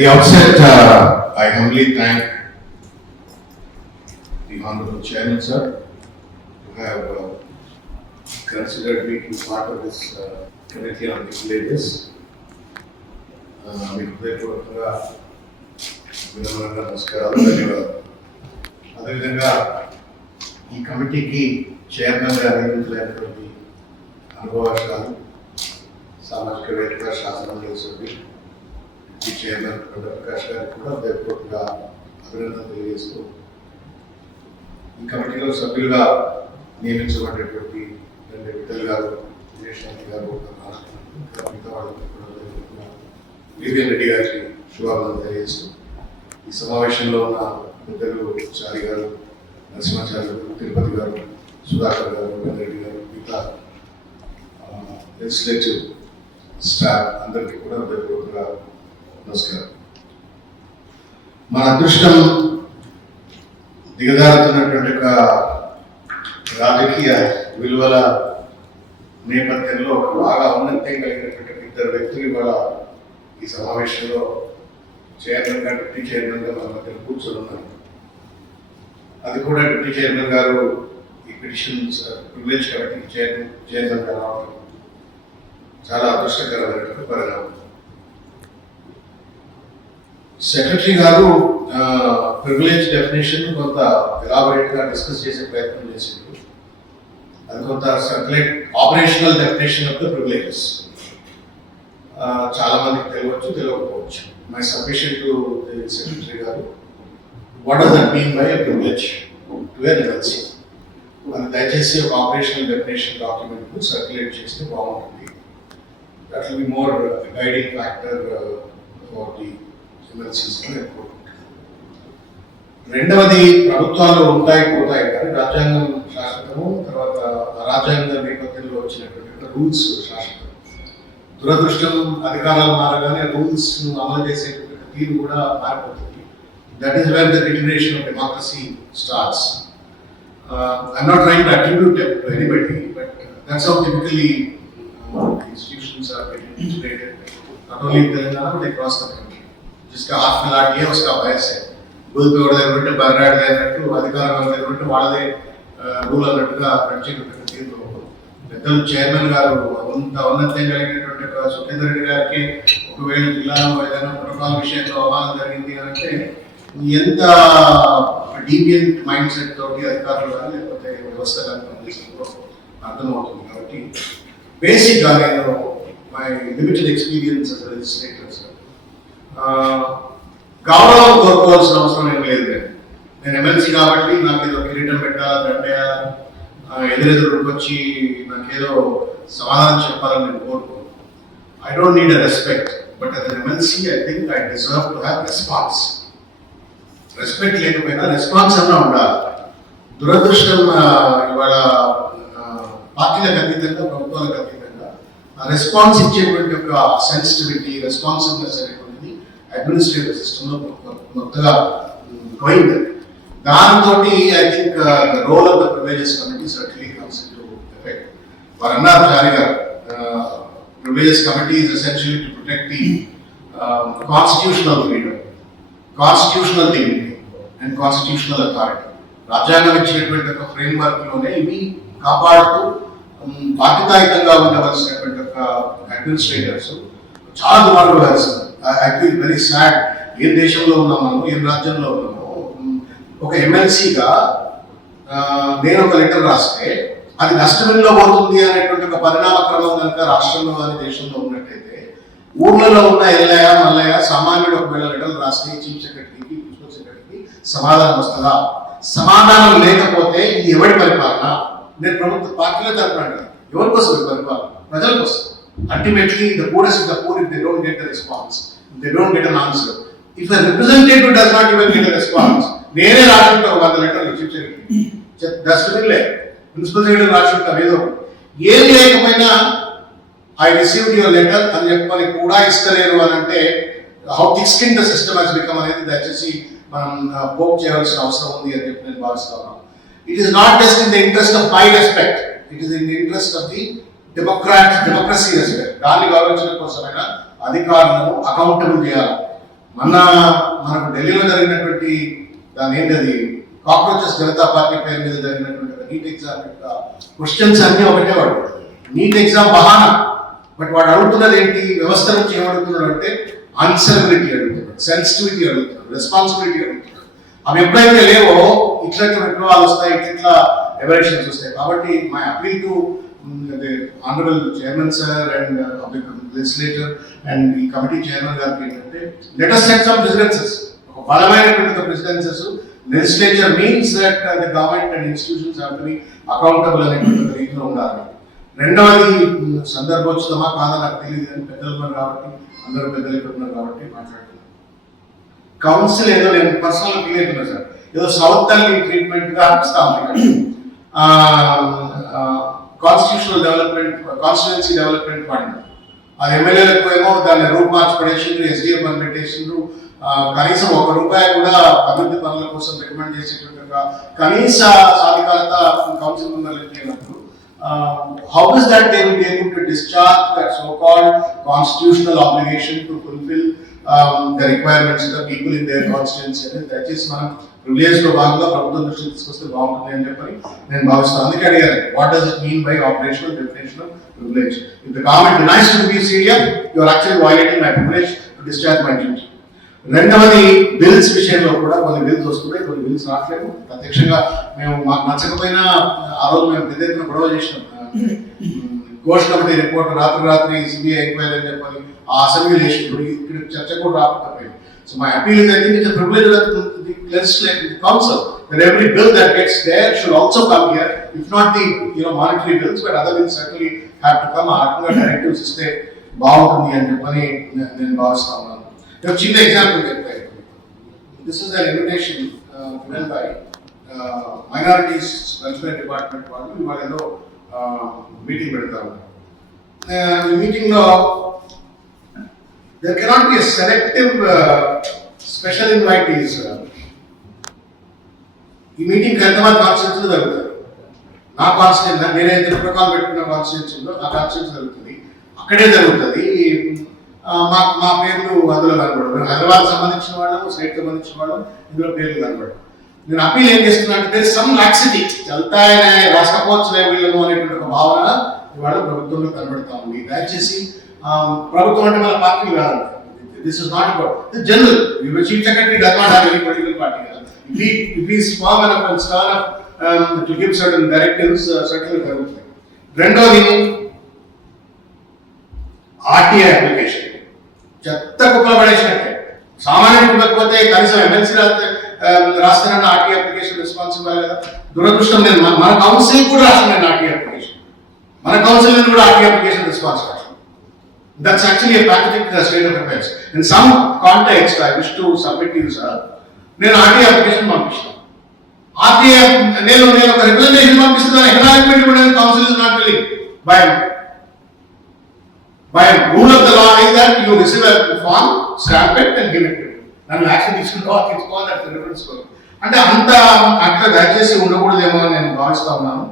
the outset, I humbly thank the Honorable Chairman, sir, to have considered me to be part of this committee on disabilities. మీకు హృదయపూర్వకంగా వినమ్రంగా నమస్కారాలు, ధన్యవాదాలు. అదేవిధంగా ఈ కమిటీకి చైర్మన్గా నియమితులైనటువంటి అనుభవశాలు సామాజికవేత్త, శాసనమండలి సభ్యులు ఈ చైర్మన్ ప్రకాష్ గారికి కూడా హృదయపూర్వకంగా అభినందన తెలియజేస్తూ, ఈ కమిటీలో సభ్యులుగా నియమించబడినటువంటి విఠల్ గారు, దినేష్ గారు, మిగతా వాళ్ళకి కూడా వివిఎన్ రెడ్డి గారికి శుభాకాంక్షలు తెలియజేస్తూ, ఈ సమావేశంలో ఉన్న పెద్దలు చారి గారు, నరసింహాచారి గారు, తిరుపతి గారు, సుధాకర్ గారు, రెడ్డి గారు, మిగతా లెజిస్లేటివ్ స్టాఫ్ అందరికీ కూడా హృదయపూర్వకంగా నమస్కారం. మన అదృష్టం దిగజారుతున్నటువంటి ఒక రాజకీయ విలువల నేపథ్యంలో ఒక బాగా ఔన్నత్యం కలిగినటువంటి ఇద్దరు వ్యక్తులు ఇవాళ ఈ సమావేశంలో చైర్మన్ గా, డిప్యూటీ చైర్మన్ గా మన మధ్య కూర్చొని ఉన్నారు. అది కూడా డిప్యూటీ చైర్మన్ గారు ఈ పిటిషన్స్ ప్రివిలేజ్ కమిటీకి చైర్మన్ గా రావడం చాలా అదృష్టకరమైనటువంటి పరిణామం. సెక్రటరీ గారు ప్రివిలేజ్ డెఫినేషన్ కొంత ఎలాబొరేట్ గా డిస్కస్ చేసే ప్రయత్నం చేసింది. అది కొంత circulate operational definition of the privileges చాలా మందికి తెలియవచ్చు, తెలియకపోవచ్చు. My submission to the secretary గారు, what does that mean by a privilege to a MLC? అది దయచేసి ఒక ఆపరేషనల్ డెఫినేషన్ డాక్యుమెంట్ సర్క్యులేట్ చేస్తే బాగుంటుంది. That will be more guiding factor for the MLCs. రెండవది, ప్రభుత్వాలు ఉంటాయి పోతాయి కానీ రాజ్యాంగం శాశ్వతము, తర్వాత రాజ్యాంగ నేపథ్యంలో వచ్చినటువంటి రూల్స్ శాశ్వతం. దురదృష్టం, అధికారాలు మారగానే రూల్స్ ను అమలు చేసేటువంటి తీరు కూడా మారిపోతుంది. That is where the deterioration of democracy starts. I'm not trying to attribute to anybody, but that's how typically institutions are getting integrated, not only in Telangana but across the country. जिसका हाथ मिला दिया उसका वयस है. Gul pay ఒకటి బర్రాడే అన్నట్టు, అధికారం దగ్గర వాళ్ళదే రూల్ అన్నట్టుగా నడిచేటువంటి తీరు. పెద్దలు చైర్మన్ గారు అంత ఔన్నత్యం కలిగినటువంటి సుఖేందర్ రెడ్డి గారికి ఒకవేళ జిల్లాలో ఏదైనా ప్రోటోకాల్ విషయంలో అవమానం జరిగింది అంటే ఎంత డీవియంట్ మైండ్ సెట్ తోటి అధికారులు కానీ లేకపోతే వ్యవస్థ కానీ పనిచేస్తుందో అర్థమవుతుంది. కాబట్టి బేసిక్గా నేను my limited experience as legislators గౌరవం కోరుకోవాల్సిన అవసరం ఏం లేదు. నేను ఎమ్మెల్సీ కాబట్టి నాకు ఏదో కిరీటం పెట్టాలా, దండేయాలా, ఎదురెదురుకు వచ్చి నాకేదో సమాధానం చెప్పాలని నేను కోరుకోను. I don't need a respect, but as an MLC I think I deserve to have response. Respect లేకపోయినా రెస్పాన్స్ అన్నా ఉండాలి. దురదృష్టం ఇవాళ పార్టీలకు అతీతంగా, ప్రభుత్వాలకు అతీతంగా రెస్పాన్స్ ఇచ్చేటువంటి ఒక సెన్సిటివిటీ, రెస్పాన్సివ్నెస్ అనేటువంటిది అడ్మినిస్ట్రేటివ్ సిస్టంలో మొత్తగా పోయింది. దాంతో I think the role of the privileges committee certainly comes into effect. వారు అన్నారు చారి గారు, privileges committee is essential to protect the constitutional freedom, constitutional dignity and constitutional authority. రాజ్యాంగం ఇచ్చినటువంటి ఒక ఫ్రేమ్ వర్క్ లోనే ఇవి కాపాడుతూ బాధ్యతాయుతంగా ఉండవలసినటువంటి ఒక అడ్మినిస్ట్రేటర్స్ చాలా దుమార్లు వేస్తున్నారు. I feel very sad. ఏ దేశంలో ఉన్నామో, ఏ రాజ్యంలో ఉన్నామో, ఒక ఎమ్మెల్సీగా నేను ఒక లెటర్ రాస్తే అది డస్ట్బిన్ లో పోతుంది అనేటువంటి ఒక పరిణామ క్రమం కనుక రాష్ట్రంలో కానీ దేశంలో ఉన్నట్టయితే, ఊర్లలో ఉన్న ఎల్లయ్య మల్లయ్య సామాన్యుడు ఒకవేళ లెటర్లు రాస్తే చీఫ్ సెక్రటరీకి, ప్రిన్సిపల్ సెక్రటరీకి సమాధానం వస్తుందా? సమాధానం లేకపోతే ఇది ఎవరి పరిపాలన? నేను ప్రభుత్వ పార్టీలో తరపున ఎవరి కోసం పరిపాలన? ప్రజల కోసం. Ultimately, the poorest of the poor, if they don't get the response, if they don't get an answer, if the representative does not even get a response, నేనే రాసుకుంటాను 100 లెటర్లు చీఫ్ సెక్రటరీ, డస్ట్బిన్ లే, ప్రిన్సిపల్ సెక్రటరీ రాసుకుంటాను, ఏదో ఏం లేకపోయినా I received your letter అని చెప్పని కూడా ఇస్తలేరు అని అంటే how thick skin the system has become అనేది దయచేసి మనం పోక్ చేయాల్సిన అవసరం ఉంది అని చెప్పి నేను భావిస్తున్నాను. It is not just in the interest of my respect, it is in the interest of the democracy respect. దాన్ని గౌరవించడం కోసమైనా అధికారులను అకౌంటబుల్ చేయాలి. మనకు ఢిల్లీలో జరిగినటువంటి దాని ఏంటది కాక్రోచెస్ జనతా పార్టీ పేరు మీద జరిగినటువంటి నీట్ ఎగ్జామ్ యొక్క క్వశ్చన్స్ అన్నీ ఒకటే వాడు నీట్ ఎగ్జామ్ బహానా. బట్ వాడు అడుగుతున్నది ఏంటి, వ్యవస్థ నుంచి ఏమడుగుతున్నాడు అంటే ఆన్సరబిలిటీ అడుగుతున్నాడు, సెన్సిటివిటీ అడుగుతున్నాడు, రెస్పాన్సిబిలిటీ అడుగుతున్నాడు. అవి ఎప్పుడైతే లేవో ఇట్లా విప్లవాలు వస్తాయి, ఇట్లా ఎవరేషన్స్ వస్తాయి. కాబట్టి my appeal to honourable chairman sir and legislator and ఈ కమిటీ చైర్మన్ గారికి ఏంటంటే let us set some precedences. ఒక బలమైనటువంటి ప్రెసిడెన్సెస్ legislature means that the government and institutions have to be accountable అనేటువంటి రీతిలో ఉండాలి. రెండవది సందర్భోచితమా కాదా నాకు తెలియదు, కానీ పెద్దలు ఉన్నారు కాబట్టి, అందరూ పెద్దలు ఇక్కడ ఉన్నారు కాబట్టి మాట్లాడుతున్నాను. కౌన్సిల్ ఏదో నేను పర్సనల్ ఫీల్ అవుతున్నా సార్, ఏదో సౌత్ తల్లి ట్రీట్మెంట్ గా అనిపిస్తాం ఇక్కడ. Constitutional development, constituency development fund ఆ ఎమ్మెల్యేలకు ఏమో దాన్ని రూప్ మార్చి పడేసిండ్రు, ఎస్డిఎఫ్ అని పెట్టేసిండ్రు. కనీసం ₹1 కూడా అభివృద్ధి పనుల కోసం రికమెండ్ చేసేటట్టుగా కనీస సాధికారత కౌన్సిల్ ఉన్నప్పుడు how is that they will be able to discharge that so-called constitutional obligation to fulfill the requirements of the people in their constituency? And that is మనం ప్రివిలేజ్ లో భాగంగా ప్రభుత్వం దృష్టికి తీసుకొస్తే బాగుంటుంది అని చెప్పి నేను భావిస్తాను. అందుకే అడిగాను, what does it mean by operational definition of privilege? If the government denies to be serious, you are actually violating my privilege to discharge my duty. రెండవది బిల్స్ విషయంలో కూడా కొన్ని బిల్స్ వస్తున్నాయి, కొన్ని బిల్స్ రావట్లేదు. ప్రత్యక్షంగా మేము మాకు నచ్చకపోయినా ఆ రోజు మేము పెద్ద ఎత్తున గొడవ చేసినాం. ఘోష్ కమిటీ రిపోర్ట్ రాత్రి సిబిఐ ఎంక్వైరీ అని చెప్పని ఆ అసెంబ్లీ చేసినప్పుడు ఇక్కడ చర్చ కూడా రాకపోయింది. So my appeal is I think it's a privilege of the legislative council that every bill that gets there should also come here, if not the monetary bills, but other bills certainly have to come. ఆ రకంగా directives ఇస్తే బాగుంటుంది అని చెప్పని నేను భావిస్తా ఉన్నాను. ఒక చిన్న ఎగ్జాంపుల్ చెప్తాను. This is an invitation given by minorities welfare department వాళ్ళు. ఇవాళ ఏదో మీటింగ్ పెడతారు. ఈ మీటింగ్ లో there cannot be a selective special invitees. ఈ మీటింగ్ ఎంతమంది కాన్స్టిట్యూన్సీ జరుగుతుంది? నా కాన్స్టిట్యూన్సీ, నేనైతే ప్రోటోకాల్ పెట్టుకున్న కాన్స్టిట్యూన్సీలో ఆ కాన్స్టిట్యూన్సీ జరుగుతుంది, అక్కడే జరుగుతుంది. మా పేర్లు అందులో కనబడదు. హైదరాబాద్ సంబంధించిన వాళ్ళు, స్టేట్ సంబంధించిన వాళ్ళు ఇందులో పేర్లు కనబడదు. నేను అప్పీల్ ఏం చేస్తున్నా అంటే సమ్ లాక్సిటీ, చల్తాయనే రాష్ట్రపోవచ్చు వీళ్ళను అనేటువంటి ఒక భావన ఇవాళ ప్రభుత్వంలో కనబడతా ఉంది. దయచేసి ప్రభుత్వం అంటే మన పార్టీ కాదు. This is not about general. Chief secretary does not have any political party. If he is firm enough and stern enough to give certain directives, certainly జరుగుతాయి. రెండోది ఆర్టీఐ అప్లికేషన్ చెత్త కుక్కలు పడేసినట్టే. సామాన్యుడికి ఇవ్వకపోతే కనీసం ఎమ్మెల్సీ రాస్తానన్న ఆర్టీఐ అప్లికేషన్ రెస్పాన్స్ ఇవ్వాలి కదా. దురదృష్టం లేదు, మన కౌన్సిల్ కూడా రాస్తున్నాను ఆర్టీఐ అప్లికేషన్, మన కౌన్సిల్ నుంచి కూడా ఆర్టీఐ అప్లికేషన్ రెస్పాన్స్ రాస్తాను. That's actually a pathetic state of affairs. In some context, I wish to submit to you, sir. నేను ఆర్టీఐ అప్లికేషన్ పంపిస్తాను. ఆర్టీఐ నేను ఒక రిప్రజెంటేషన్ పంపిస్తున్నాను. ఎకనామిక్ కూడా council is not willing. By rule of the law is that you receive a form, stamp it and give it to me. నన్ను action తీసుకోవాలి that reference code. అంటే అంత అట్లా దయచేసి ఉండకూడదేమో అని నేను భావిస్తా ఉన్నాను.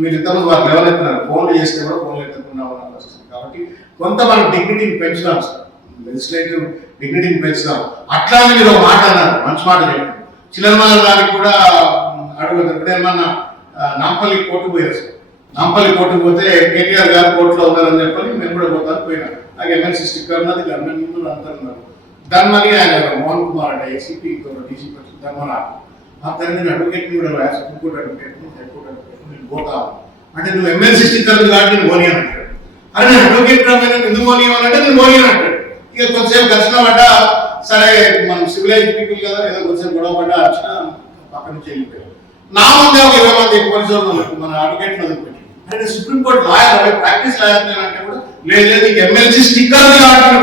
మీరు ఇంతమంది వారు లేవనెత్తున్నారు, ఫోన్లు చేస్తే కూడా ఫోన్లు ఎత్తుకున్నా ఉన్న పరిస్థితి. కాబట్టి కొంత మనం డిగ్నిటీని పెంచుదాం సార్, లెజిస్లేటివ్ డిగ్నిటీని పెంచుదాం. అట్లానే మీరు ఒక మాట అన్నారు, మంచి మాట చెప్పారు. చిల్లరమాల దానికి కూడా అడుగుతారు. ఇప్పుడు ఏమన్నా నాంపల్లి కోర్టుకు పోయారు సార్. నాంపల్లి కోర్టుకు పోతే కేటీఆర్ గారు కోర్టులో ఉన్నారని చెప్పని మేము కూడా పోతాను పోయినా. నాకు ఎమ్మెల్సీ స్టిక్కర్ ఉన్నది, గవర్నమెంట్ అంతా ఉన్నారు. దాని మళ్ళీ ఆయన మోహన్ కుమార్ అంటే ఏసీపీ డీసీపీ దాని ఆ తల్లి నేను అడ్వకేట్ కూడా సుప్రీంకోర్టు అడ్వకేట్, హైకోర్టు అడ్వకేట్, నేను పోతాను అంటే నువ్వు ఎమ్మెల్సీ స్టిక్కర్ కాబట్టి నేను పోనీ అని అంటాడు. అరే నేను అడ్వకేట్ ఎందుకు పోనీ అంటే నేను పోనీ అని అంటాడు. ఇక కొంచెంసేపు ఘర్షణ పడ్డా, సరే మనం సివిలైజ్ పీపుల్ కదా, ఏదో కొంచెం గొడవ పడ్డా వచ్చిన పక్క నుంచి వెళ్ళిపోయాడు. నా ముందే ఒక 20 మంది పోలీసులు మన అడ్వకేట్ వదిలిపెట్టి అంటే సుప్రీంకోర్టు లాయర్ ప్రాక్టీస్ లాయర్ అంటే కూడా లేదు ఎమ్మెల్సీ స్టిక్కర్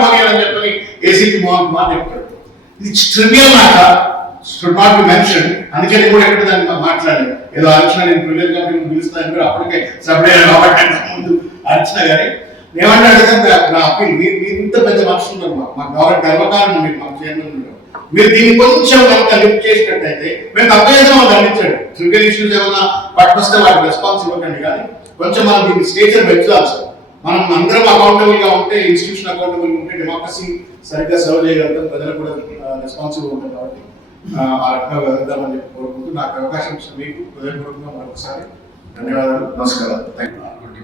పోనీ అని చెప్పని ఏసీపీ మోహన్ కుమార్ చెప్తాడు. ఇది ట్రివియల్ మాట, షుడ్ నాట్ బి మెన్షన్. అందుకని కూడా ఎక్కడ దాన్ని మాట్లాడాలి. ఏదో అర్చన నేను ప్రివిలేజ్ కంపెనీ పిలుస్తాను కూడా అప్పటికే సబ్డే కాబట్టి ముందు అర్చన గారి ఏమంటాడు నా అప్పీల్, మీరు ఇంత పెద్ద మనుషులు ఉన్నారు, మాకు గర్వకారణం మీరు మాకు చైర్మన్ ఉన్నారు, మీరు దీన్ని కొంచెం కనుక లిఫ్ట్ చేసినట్టయితే మేము తప్ప చేసాం వాళ్ళు అందించాడు. ట్రివియల్ ఇష్యూస్ ఏమైనా పట్టుకొస్తే వాటికి రెస్పాన్స్ ఇవ్వకండి, కానీ కొంచెం మనం దీన్ని స్టేచర్ పెంచాలి సార్. మనం అందరం అకౌంటబుల్ గా ఉంటే, ఇన్స్టిట్యూషన్ అకౌంటబుల్ ఉంటే డెమోక్రసీ సరిగ్గా సర్వ్ చేయగలుగుతాం, ప్రజలు కూడా రెస్పాన్సిబుల్ ఉంటుంది కాబట్టి ఆ రకంగా వెళ్దామని చెప్పి కోరుకుంటూ నాకు అవకాశం ఇచ్చిన మీకు హృదయపూర్వకంగా మరొకసారి ధన్యవాదాలు. నమస్కారం. Thank you.